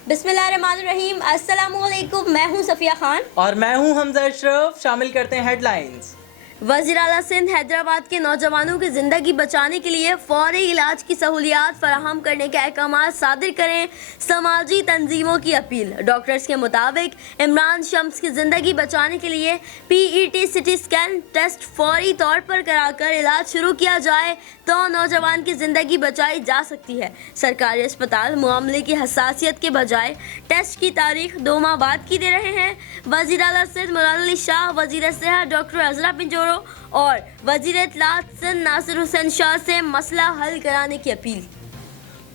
बिस्मिल्लाहिर्रहमानिर्रहीम। अस्सलाम वालेकुम। मैं हूं सफिया खान और मैं हूं हमजा अशरफ। शामिल करते हैं हेडलाइंस। वज़ीर आला सिंध हैदराबाद के नौजवानों की ज़िंदगी बचाने के लिए फौरी इलाज की सहूलियात फराहम करने के अहकाम सादिर करें, समाजी तंजीमों की अपील। डॉक्टर्स के मुताबिक इमरान शम्स की ज़िंदगी बचाने के लिए PET सिटी स्कैन टेस्ट फौरी तौर पर कराकर इलाज शुरू किया जाए तो नौजवान की ज़िंदगी बचाई जा सकती है। सरकारी अस्पताल मामले की हसासियत के बजाय टेस्ट की तारीख 2 माह बाद की दे रहे हैं। वज़ीर आला सिंध मुराद अली शाह, वज़ीर सेहत डॉक्टर अजरा पिंजोरो और वज़ीर इत्तलात सिंध नासिर हुसैन शाह से मसला हल कराने की अपील।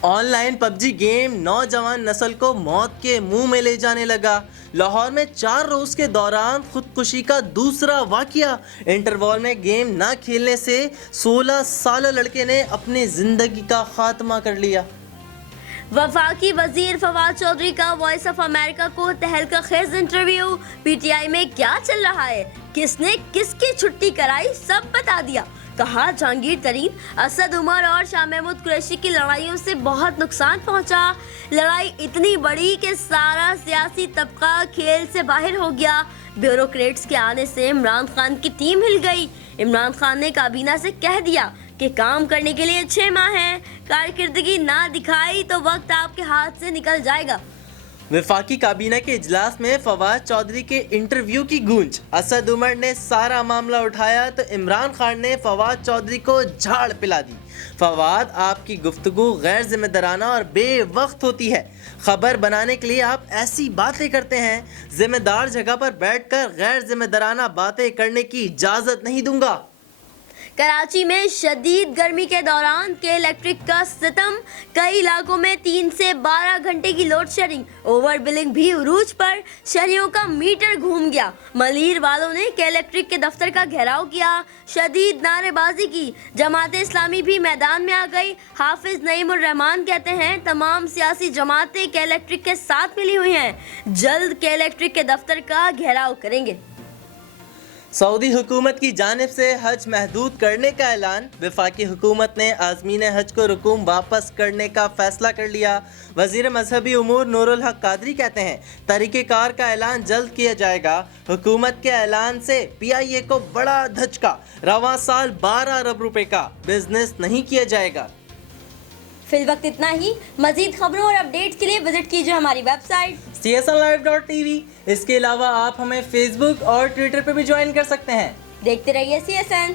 ऑनलाइन PUBG गेम नौजवान नस्ल को मौत के मुंह में ले जाने लगा। लाहौर में 4 रोज के दौरान खुदकुशी का दूसरा वाकया। इंटरवॉल में गेम ना खेलने से 16 साल लड़के ने अपनी जिंदगी का खात्मा कर लिया। वफाकी वजीर फवाद चौधरी का वॉइस ऑफ अमेरिका को तहलका खेज इंटरव्यू। PTI में क्या चल रहा है, किसने किसकी छुट्टी कराई, सब बता दिया। कहा जहांगीर तरीन, असद उमर और शाह महमूद कुरैशी की लड़ाइयों से बहुत नुकसान पहुंचा। लड़ाई इतनी बड़ी कि सारा सियासी तबका खेल से बाहर हो गया। ब्यूरोक्रेट्स के आने से इमरान खान की टीम हिल गई। इमरान खान ने काबीना से कह दिया कि काम करने के लिए 6 माह हैं, कारकर्दगी ना दिखाई तो वक्त आपके हाथ से निकल जाएगा। वफाकी काबीना के इजलास में फवाद चौधरी के इंटरव्यू की गूंज। असद उमर ने सारा मामला उठाया तो इमरान खान ने फवाद चौधरी को झाड़ पिला दी। फवाद, आपकी गुफ्तगू गैर जिम्मेदाराना और बेवक्त होती है। खबर बनाने के लिए आप ऐसी बातें करते हैं। जिम्मेदार जगह पर बैठकर गैर जिम्मेदाराना बातें करने की इजाज़त नहीं दूंगा। कराची में शदीद गर्मी के दौरान के इलेक्ट्रिक का सितम, कई इलाकों में 3 से 12 घंटे की लोड शेडिंग। ओवर बिलिंग भी उरूज पर, शहरियों का मीटर घूम गया। मलीर वालों ने के इलेक्ट्रिक के दफ्तर का घेराव किया, शदीद नारेबाजी की। जमात इस्लामी भी मैदान में आ गई। हाफिज नईमुर रहमान कहते हैं तमाम सियासी जमातें के इलेक्ट्रिक के साथ मिली हुई हैं, जल्द के इलेक्ट्रिक के दफ्तर का घेराव करेंगे। सऊदी हुकूमत की जानिब से हज महदूद करने का ऐलान। वफाकी हुकूमत ने आज़मीन हज को रुकूम वापस करने का फैसला कर लिया। वज़ीर मजहबी उमूर नूरुल हक कादरी कहते हैं तरीक़ेकार का ऐलान जल्द किया जाएगा। हुकूमत के ऐलान से PIA को बड़ा धचका। रवां साल 12 अरब रुपए का बिजनेस नहीं किया जाएगा। फिल वक्त इतना ही। मजीद खबरों और अपडेट्स के लिए विजिट कीजिए हमारी वेबसाइट CSNlive.tv। इसके अलावा आप हमें Facebook और Twitter पे भी ज्वाइन कर सकते हैं। देखते रहिए CSN।